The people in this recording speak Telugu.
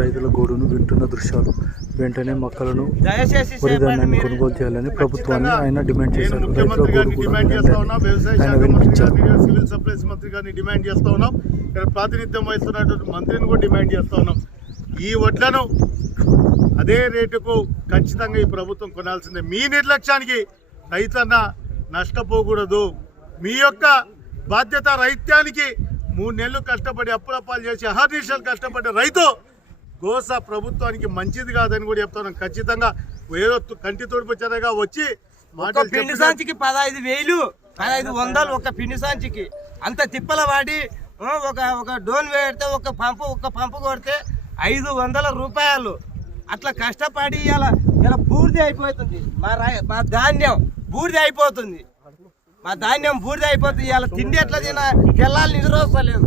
రైతుల గోడును వింటున్న దృశ్యాలు. వెంటనే మొక్కలను వరి ధాన్యాన్ని కొనుగోలు చేయాలని ప్రభుత్వాన్ని ఆయన డిమాండ్ చేశారు. రైతుల గోడు ఆయన వినిపించారు. సివిల్ సప్లైస్ మంత్రి గారిని డిమాండ్ చేస్తా ఉన్నాం. ఇక్కడ ప్రాతినిధ్యం వహిస్తున్నటువంటి మంత్రిని కూడా డిమాండ్ చేస్తా ఉన్నాం. ఈ వడ్లను అదే రేటుకు ఖచ్చితంగా ఈ ప్రభుత్వం కొనాల్సిందే. మీ నిర్లక్ష్యానికి రైతన్న నష్టపోకూడదు. మీ యొక్క బాధ్యత రైత్యానికి 3 నెలలు కష్టపడి అప్పులప్పాలు చేసి అహర్నిశలు కష్టపడే రైతు గోస ప్రభుత్వానికి మంచిది కాదని కూడా చెప్తున్నాం. ఖచ్చితంగా ఏదో కంటి తోడుపు చర్యగా వచ్చి పిండి సంచికి 15,500 ఒక పిండి సంచికి అంత తిప్పల వాడి ఒక డోన్ పెడితే ఒక పంపు కొడితే 500 రూపాయలు అట్లా కష్టపడి ఇలా బూడిద అయిపోతుంది. మా ధాన్యం బూడిద అయిపోతుంది. ఇలా తిండి ఎట్లా తినా తెల్లాలి నిద్ర వస్తలేదు.